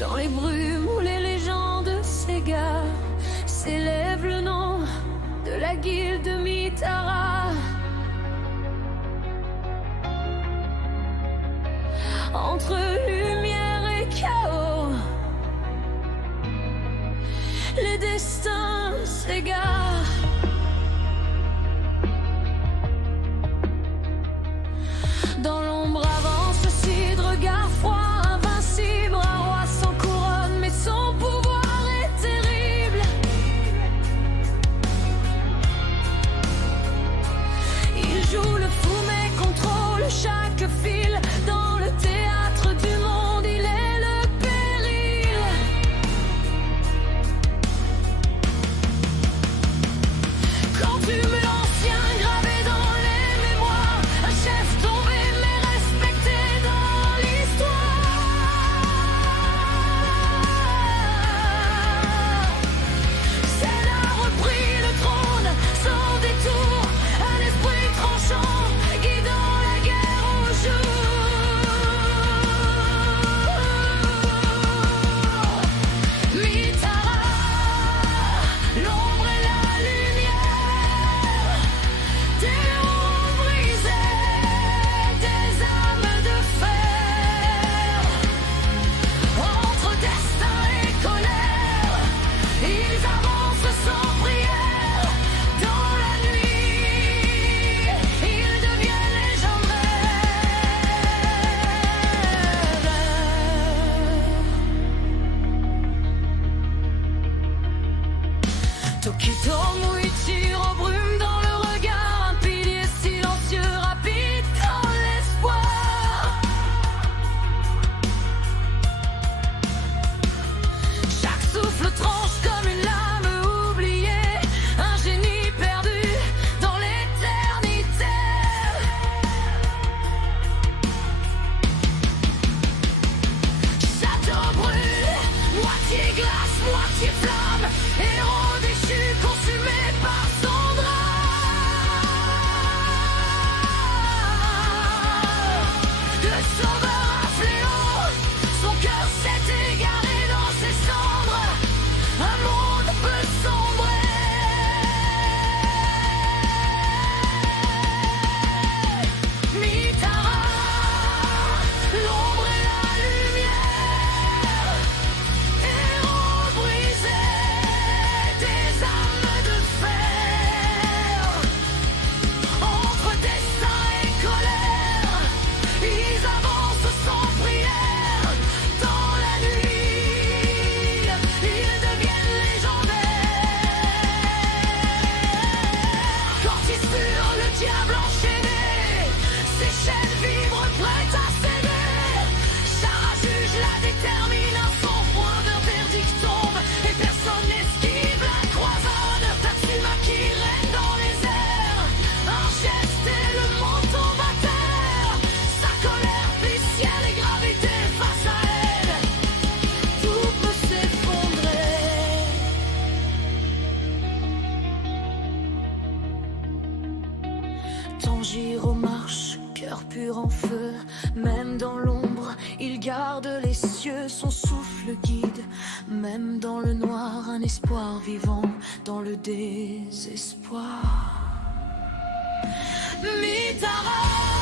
Dans les brumes où les légendes s'égarent, s'élève le nom de la guilde Mitara. Entre lumière et chaos, les destins s'égarent. Dans l'ombre avance le cid, regard froid, invincible, un roi sans couronne, mais son pouvoir est terrible. Il joue le fou mais contrôle chaque fil. Dans le théâtre du monde, il est le péril. Quand tu me l'ancien gravé dans les mémoires, un chef tombé mais respecté dans l'histoire. Celle a repris le trône sans détour, un esprit tranchant guidant la guerre au jour. Mitara, l'ombre et la lumière, des héros brisés, des âmes de fer. Entre destin et colère, ils avancent sans prière. Dans la nuit, ils deviennent légendaires. Tokito Muichiro brume dans le regard, un pilier silencieux rapide dans l'espoir. Chaque souffle tranche comme une lame oubliée, un génie perdu dans l'éternité. Château brûlé, moitié glace, moitié flamme, héros déchu, consumé par son drame. Le sauveur à fléau, son cœur s'est égaré dans ses cendres. Un monde peut sombrer. Mitara, l'ombre et la lumière, héros brisés, des âmes de fer. Entre destin et colère, ils avancent sans prière. Dans la nuit, ils deviennent légendaires. Cortisure, le diable enchaîné, ses chaînes vibrent prêtes à céder. Chara juge la détermine, un sang-froid d'un verdict tombe et personne n'esquive la croisade. Tatsumaki règne dans les airs, un geste et le menton bat terre. Sa colère plie ciel et gravité face à elle, tout peut s'effondrer. Tanjiro marche, cœur pur en feu, même dans l'ombre, il garde les cieux, son souffle guide, même dans le noir, un espoir vivant dans le désespoir. Mitara.